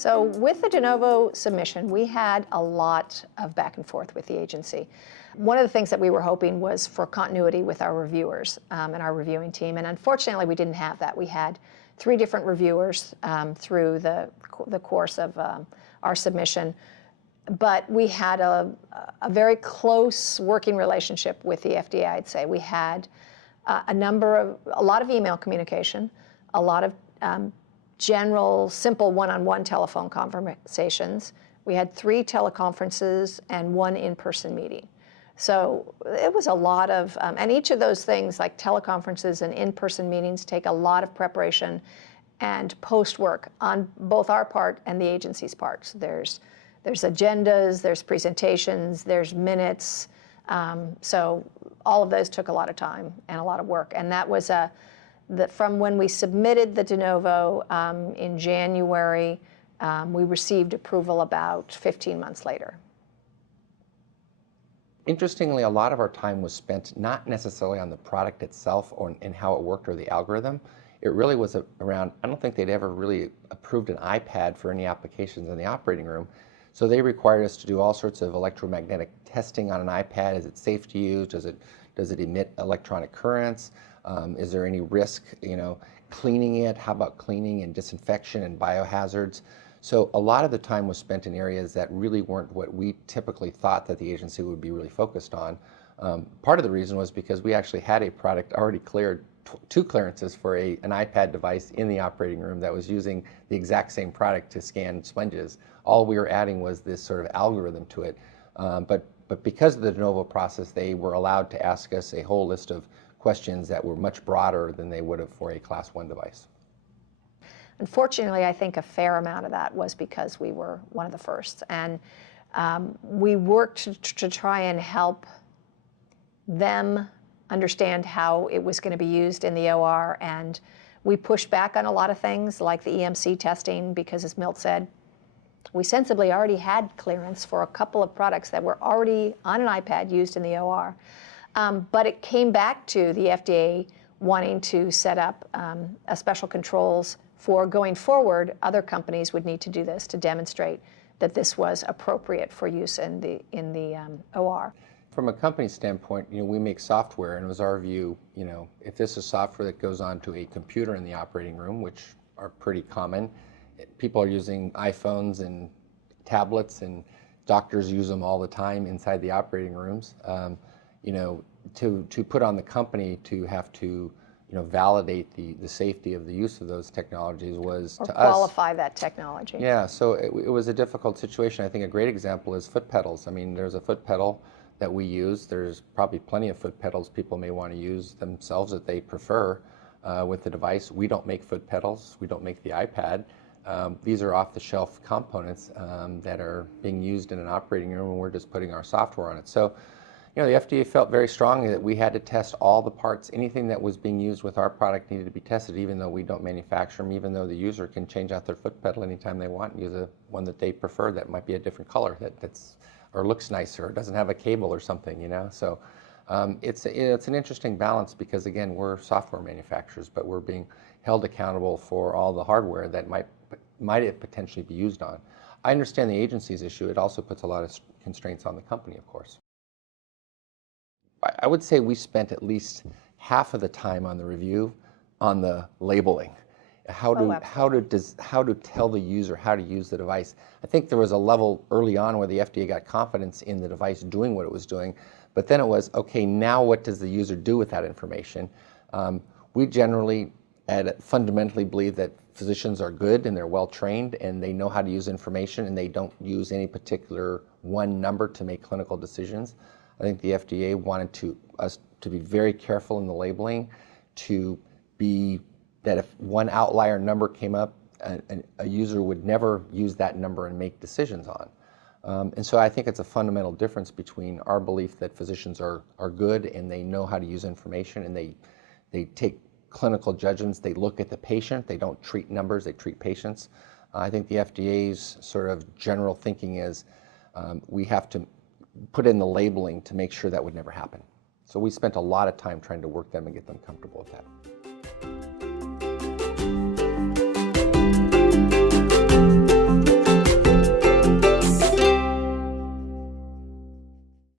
So with the de novo submission, we had a lot of back and forth with the agency. One of the things that we were hoping was for continuity with our reviewers and our reviewing team, and unfortunately we didn't have that. We had 3 different reviewers through the course of our submission, but we had a very close working relationship with the FDA, I'd say. We had a lot of email communication, a lot of general, simple one-on-one telephone conversations. We had 3 teleconferences and 1 in-person meeting. So it was a lot of, and each of those things, like teleconferences and in-person meetings, take a lot of preparation and post-work on both our part and the agency's part. There's agendas, there's presentations, there's minutes. So all of those took a lot of time and a lot of work. And that was from when we submitted the de novo in January, we received approval about 15 months later. Interestingly, a lot of our time was spent not necessarily on the product itself and how it worked or the algorithm. It really was around, I don't think they'd ever really approved an iPad for any applications in the operating room. So they required us to do all sorts of electromagnetic testing on an iPad. Is it safe to use? Does it emit electronic currents? Is there any risk, cleaning it? How about cleaning and disinfection and biohazards? So a lot of the time was spent in areas that really weren't what we typically thought that the agency would be really focused on. Part of the reason was because we actually had a product already cleared, 2 clearances for an iPad device in the operating room that was using the exact same product to scan sponges. All we were adding was this sort of algorithm to it. But because of the de novo process, they were allowed to ask us a whole list of questions that were much broader than they would have for a Class 1 device. Unfortunately, I think a fair amount of that was because we were one of the first. And we worked to try and help them understand how it was going to be used in the OR. And we pushed back on a lot of things like the EMC testing because, as Milt said, we sensibly already had clearance for a couple of products that were already on an iPad used in the OR. But it came back to the FDA wanting to set up a special controls for going forward. Other companies would need to do this to demonstrate that this was appropriate for use in the OR. From a company standpoint, we make software, and it was our view, if this is software that goes onto a computer in the operating room, which are pretty common, people are using iPhones and tablets, and doctors use them all the time inside the operating rooms. To put on the company to have to validate the safety of the use of those technologies was or to us. Qualify that technology. Yeah, so it was a difficult situation. I think a great example is foot pedals. I mean, there's a foot pedal that we use. There's probably plenty of foot pedals people may want to use themselves that they prefer with the device. We don't make foot pedals. We don't make the iPad. These are off-the-shelf components that are being used in an operating room, and we're just putting our software on it. So, the FDA felt very strongly that we had to test all the parts. Anything that was being used with our product needed to be tested, even though we don't manufacture them, even though the user can change out their foot pedal anytime they want and use one that they prefer that might be a different color or looks nicer or doesn't have a cable or something, So it's an interesting balance because, again, we're software manufacturers, but we're being held accountable for all the hardware that might it potentially be used on. I understand the agency's issue. It also puts a lot of constraints on the company, of course. I would say we spent at least half of the time on the review on the labeling. How to tell the user how to use the device. I think there was a level early on where the FDA got confidence in the device doing what it was doing, but then it was, okay, now what does the user do with that information? We generally fundamentally believe that physicians are good and they're well trained and they know how to use information and they don't use any particular one number to make clinical decisions. I think the FDA wanted us to be very careful in the labeling, to be that if one outlier number came up, a user would never use that number and make decisions on. And so I think it's a fundamental difference between our belief that physicians are good and they know how to use information and they take clinical judgments, they look at the patient, they don't treat numbers, they treat patients. I think the FDA's sort of general thinking is we have to put in the labeling to make sure that would never happen. So we spent a lot of time trying to work them and get them comfortable with that.